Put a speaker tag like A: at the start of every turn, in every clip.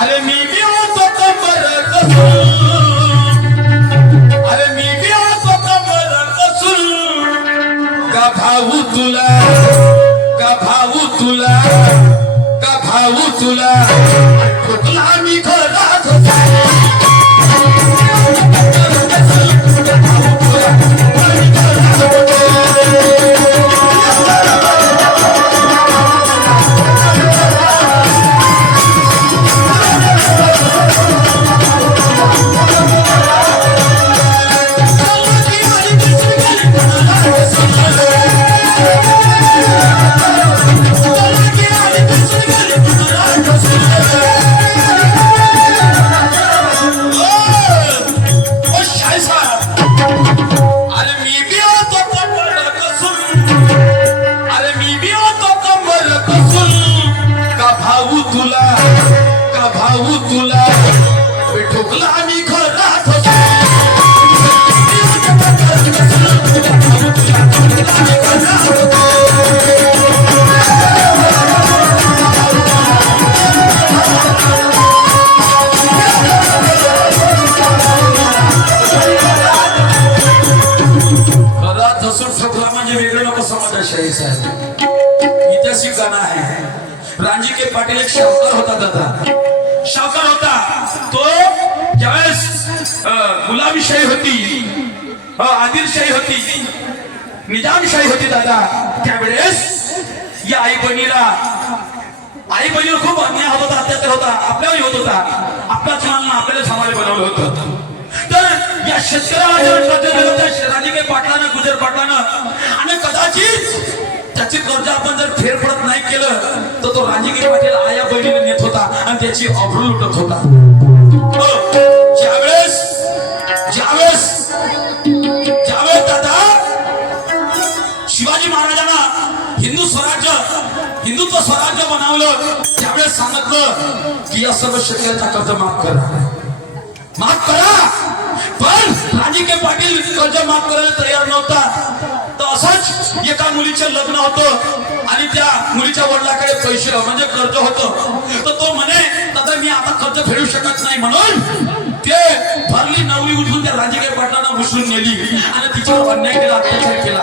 A: अरे मी बी होतो कमर कसून अरे मी बी होतो कमर कसून का भाऊ तुला का भाऊ तुला का भाऊ तुला? ठोकला मी खरा भाऊ तुला का भाऊ तुला? ठोकला आम्ही खरा ठोकला म्हणजे वेगळं नको समजा शाही साहेब. ऐतिहासिक गाणं आहे. रांजी के पाटील एक शावकार होता दादा। शावकार होता। तो ज्यावेळेस अं, गुलामीशाही होती आदिलशाही होती निजामशाही होती दादा त्यावेळेस या आई बहिणीला आई बहिणीवर खूप अन्याय होत होता अत्याचार होता आपल्यावर होत होता आपलाच मालनं आपल्याला समाज बनवलं होतं. तर या शेतकऱ्याला राजकीय पाटलानं गुजर पाटलानं आणि कदाचित त्याची कर्ज आपण जर फेरफडत नाही केलं राजकीय पाटील आया बहिणीला नेत होता आणि त्याची अभ्रू लुटत होता. ज्यावेळेस ज्यावेळेस ज्यावेळेस दादा शिवाजी महाराजांना हिंदू स्वराज्य हिंदुत्व स्वराज्य बनवलं त्यावेळेस सांगितलं की या सर्व शेतकऱ्याचा कर्ज माफ करा. माफ करा. पण राजकीय पाटील कर्ज माफ करायला तयार नव्हता. तर असंच एका मुलीचं लग्न होतं आणि त्या मुलीच्या वडिलाकडे पैसे म्हणजे कर्ज होत. तर तो म्हणे दादा मी आता कर्ज फेडू शकत नाही म्हणून ते भरली नवरी उठून त्या राजकीय पाटलांना घुसून नेली आणि तिच्यावर अन्याय केला अत्याचार केला.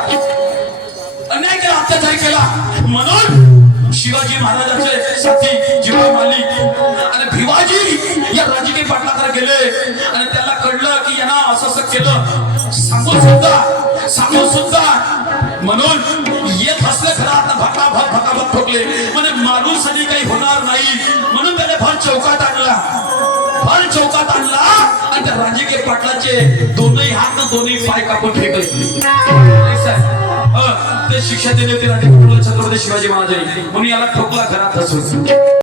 A: अन्याय केला अत्याचार केला. म्हणून शिवाजी महाराजांचे साथी जीवा माली आणि भिवाजी या राजकीय पाटलाकडे गेले. आणि त्याला कळलं की यांना असं असं केलं. सांगून सुद्धा सांगून सुद्धा. म्हणून माणूसनी काही होणार नाही. म्हणून त्याने फार चौकात आणला. फार चौकात आणला आणि त्या राजकीय पाटलाचे दोनही हात दोन्ही पाय कापून फेकले. ते शिक्षा दिली होती राजे छत्रपती शिवाजी महाराजांनी म्हणून याला ठोकला घरात असून